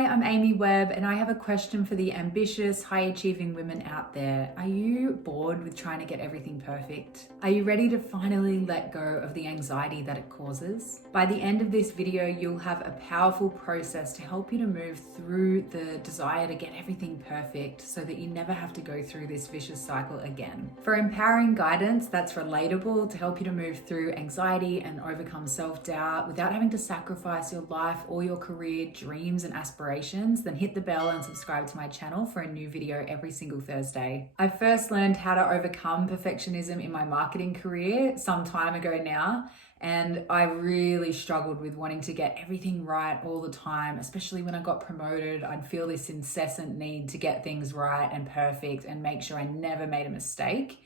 Hi, I'm Amy Webb, and I have a question for the ambitious, high-achieving women out there. Are you bored with trying to get everything perfect? Are you ready to finally let go of the anxiety that it causes? By the end of this video, you'll have a powerful process to help you to move through the desire to get everything perfect so that you never have to go through this vicious cycle again. For empowering guidance that's relatable to help you to move through anxiety and overcome self-doubt without having to sacrifice your life or your career, dreams, and aspirations, then hit the bell and subscribe to my channel for a new video every single Thursday. I first learned how to overcome perfectionism in my marketing career some time ago now, and I really struggled with wanting to get everything right all the time, especially when I got promoted. I'd feel this incessant need to get things right and perfect and make sure I never made a mistake.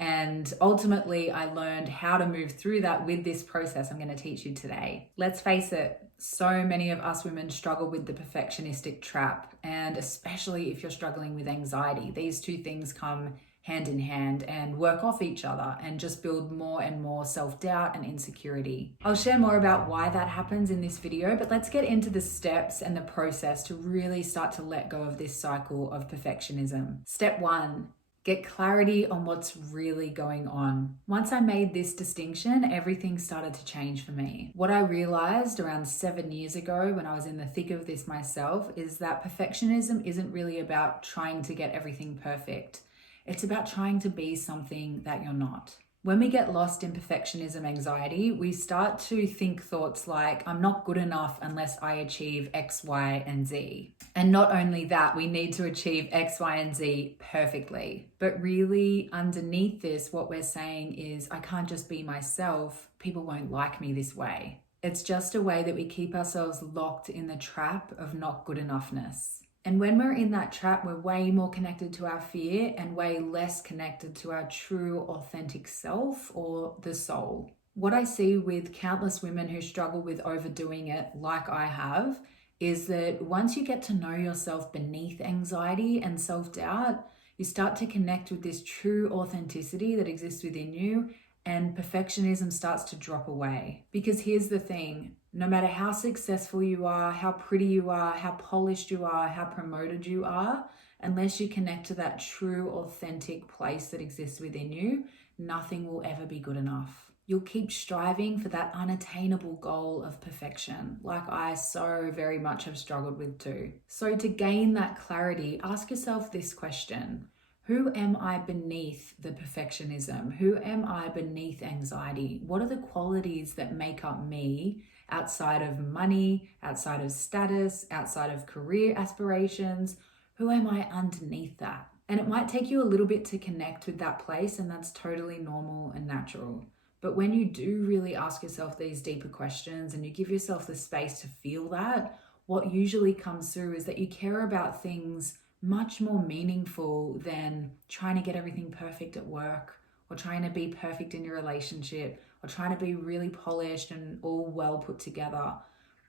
And ultimately, I learned how to move through that with this process I'm going to teach you today. Let's face it, so many of us women struggle with the perfectionistic trap, and especially if you're struggling with anxiety. These two things come hand in hand and work off each other and just build more and more self-doubt and insecurity. I'll share more about why that happens in this video, but let's get into the steps and the process to really start to let go of this cycle of perfectionism. Step 1. Get clarity on what's really going on. Once I made this distinction, everything started to change for me. What I realized around 7 years ago when I was in the thick of this myself is that perfectionism isn't really about trying to get everything perfect. It's about trying to be something that you're not. When we get lost in perfectionism anxiety, we start to think thoughts like, I'm not good enough unless I achieve X, Y, and Z. And not only that, we need to achieve X, Y, and Z perfectly. But really, underneath this, what we're saying is, I can't just be myself. People won't like me this way. It's just a way that we keep ourselves locked in the trap of not good enoughness. And when we're in that trap, we're way more connected to our fear and way less connected to our true, authentic self or the soul. What I see with countless women who struggle with overdoing it, like I have, is that once you get to know yourself beneath anxiety and self-doubt, you start to connect with this true authenticity that exists within you, and perfectionism starts to drop away. Because here's the thing, no matter how successful you are, how pretty you are, how polished you are, how promoted you are, unless you connect to that true, authentic place that exists within you, nothing will ever be good enough. You'll keep striving for that unattainable goal of perfection, like I so very much have struggled with too. So to gain that clarity, ask yourself this question. Who am I beneath the perfectionism? Who am I beneath anxiety? What are the qualities that make up me outside of money, outside of status, outside of career aspirations? Who am I underneath that? And it might take you a little bit to connect with that place, and that's totally normal and natural. But when you do really ask yourself these deeper questions and you give yourself the space to feel that, what usually comes through is that you care about things much more meaningful than trying to get everything perfect at work, or trying to be perfect in your relationship, or trying to be really polished and all well put together.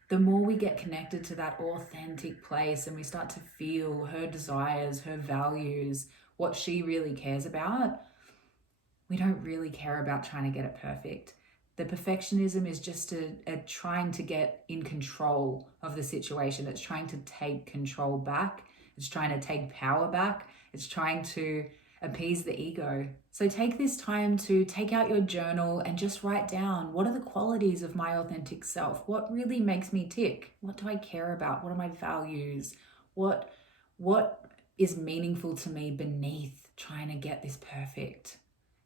The more we get connected to that authentic place and we start to feel her desires, her values, what she really cares about, we don't really care about trying to get it perfect. The perfectionism is just a trying to get in control of the situation. It's trying to take control back. It's trying to take power back. It's trying to appease the ego. So take this time to take out your journal and just write down, what are the qualities of my authentic self? What really makes me tick? What do I care about? What are my values? What is meaningful to me beneath trying to get this perfect?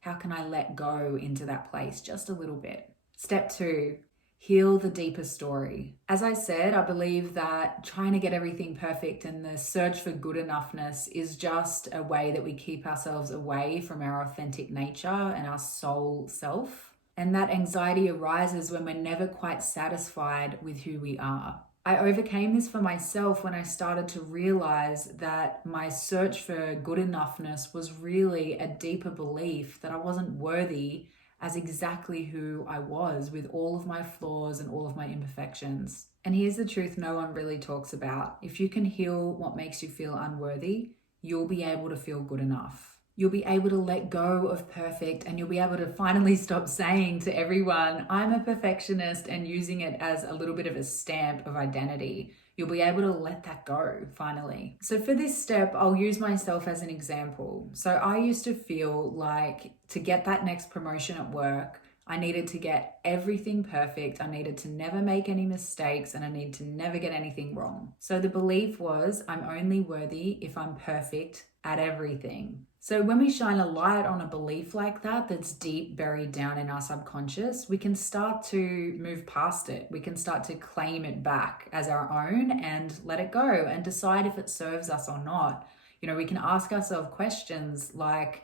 How can I let go into that place just a little bit? Step 2. Heal the deeper story. As I said, I believe that trying to get everything perfect and the search for good enoughness is just a way that we keep ourselves away from our authentic nature and our soul self. And that anxiety arises when we're never quite satisfied with who we are. I overcame this for myself when I started to realize that my search for good enoughness was really a deeper belief that I wasn't worthy as exactly who I was, with all of my flaws and all of my imperfections. And here's the truth no one really talks about. If you can heal what makes you feel unworthy, you'll be able to feel good enough. You'll be able to let go of perfect, and you'll be able to finally stop saying to everyone, I'm a perfectionist, and using it as a little bit of a stamp of identity. you'll be able to let that go finally. So for this step, I'll use myself as an example. So I used to feel like to get that next promotion at work, I needed to get everything perfect. I needed to never make any mistakes and I need to never get anything wrong. So the belief was I'm only worthy if I'm perfect at everything. So when we shine a light on a belief like that, that's deep buried down in our subconscious, we can start to move past it. We can start to claim it back as our own and let it go and decide if it serves us or not. We can ask ourselves questions like,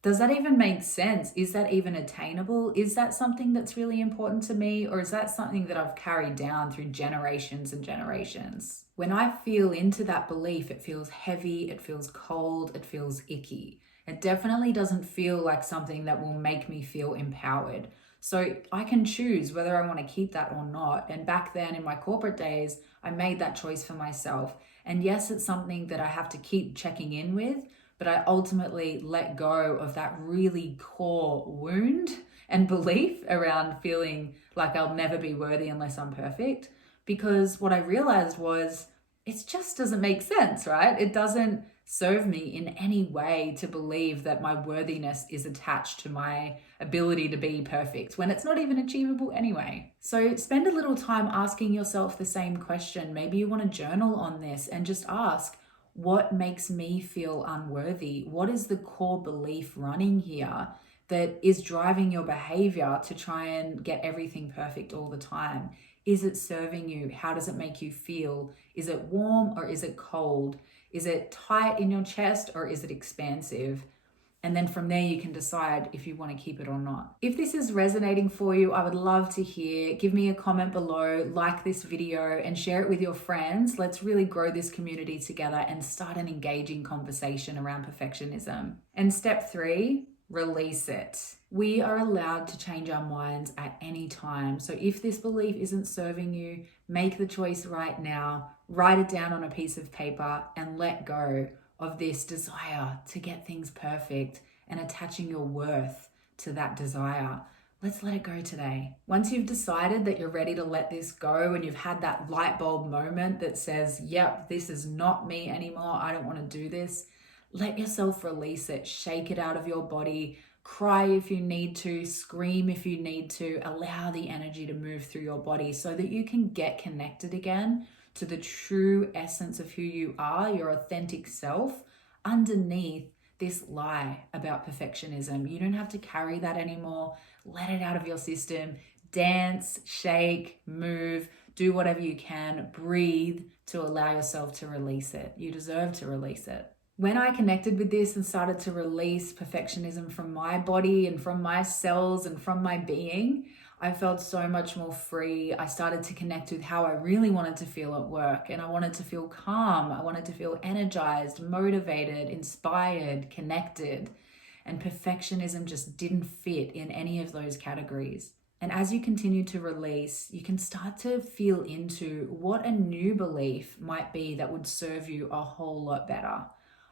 does that even make sense? Is that even attainable? Is that something that's really important to me? Or is that something that I've carried down through generations and generations? When I feel into that belief, it feels heavy, it feels cold, it feels icky. It definitely doesn't feel like something that will make me feel empowered. So I can choose whether I want to keep that or not. And back then in my corporate days, I made that choice for myself. And yes, it's something that I have to keep checking in with, but I ultimately let go of that really core wound and belief around feeling like I'll never be worthy unless I'm perfect. Because what I realized was it just doesn't make sense, right? It doesn't serve me in any way to believe that my worthiness is attached to my ability to be perfect when it's not even achievable anyway. So spend a little time asking yourself the same question. Maybe you want to journal on this and just ask, what makes me feel unworthy? What is the core belief running here that is driving your behavior to try and get everything perfect all the time? Is it serving you? How does it make you feel? Is it warm or is it cold? Is it tight in your chest or is it expansive? And then from there, you can decide if you want to keep it or not. If this is resonating for you, I would love to hear. Give me a comment below, like this video, and share it with your friends. Let's really grow this community together and start an engaging conversation around perfectionism. And step 3, release it. We are allowed to change our minds at any time. So if this belief isn't serving you, make the choice right now. Write it down on a piece of paper and let go of this desire to get things perfect and attaching your worth to that desire. Let's let it go today. Once you've decided that you're ready to let this go and you've had that light bulb moment that says, yep, this is not me anymore, I don't want to do this, let yourself release it. Shake it out of your body. Cry if you need to, scream if you need to. Allow the energy to move through your body so that you can get connected again to the true essence of who you are, your authentic self, underneath this lie about perfectionism. You don't have to carry that anymore. Let it out of your system. Dance, shake, move, do whatever you can. Breathe to allow yourself to release it. You deserve to release it. When I connected with this and started to release perfectionism from my body and from my cells and from my being, I felt so much more free. I started to connect with how I really wanted to feel at work, and I wanted to feel calm. I wanted to feel energized, motivated, inspired, connected. And perfectionism just didn't fit in any of those categories. And as you continue to release, you can start to feel into what a new belief might be that would serve you a whole lot better.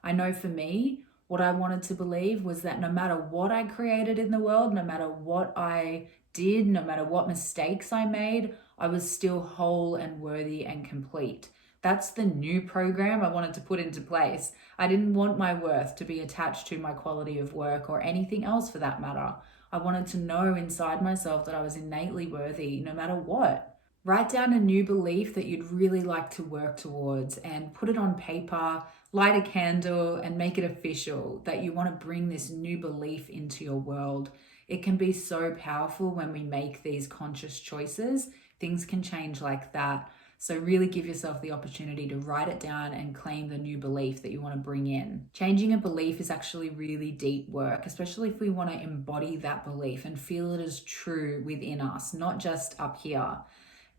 I know for me, what I wanted to believe was that no matter what I created in the world, no matter what I did, no matter what mistakes I made, I was still whole and worthy and complete. That's the new program I wanted to put into place. I didn't want my worth to be attached to my quality of work or anything else for that matter. I wanted to know inside myself that I was innately worthy no matter what. Write down a new belief that you'd really like to work towards and put it on paper, light a candle and make it official that you want to bring this new belief into your world. It can be so powerful when we make these conscious choices. Things can change like that. So really give yourself the opportunity to write it down and claim the new belief that you want to bring in. Changing a belief is actually really deep work, especially if we want to embody that belief and feel it as true within us, not just up here.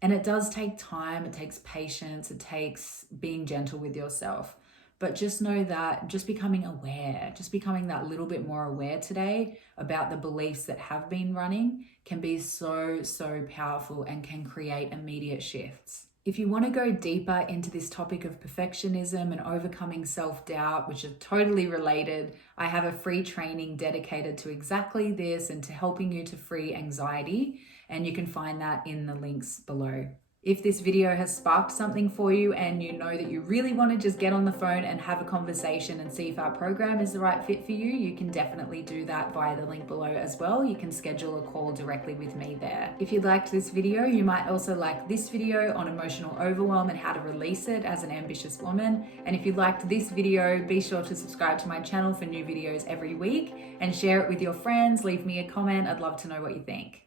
And it does take time, it takes patience, it takes being gentle with yourself. But just know that just becoming aware, just becoming that little bit more aware today about the beliefs that have been running can be so, so powerful and can create immediate shifts. If you want to go deeper into this topic of perfectionism and overcoming self-doubt, which are totally related, I have a free training dedicated to exactly this and to helping you to free anxiety. And you can find that in the links below. If this video has sparked something for you and you know that you really want to just get on the phone and have a conversation and see if our program is the right fit for you, you can definitely do that via the link below as well. You can schedule a call directly with me there. If you liked this video, you might also like this video on emotional overwhelm and how to release it as an ambitious woman. And if you liked this video, be sure to subscribe to my channel for new videos every week and share it with your friends. Leave me a comment. I'd love to know what you think.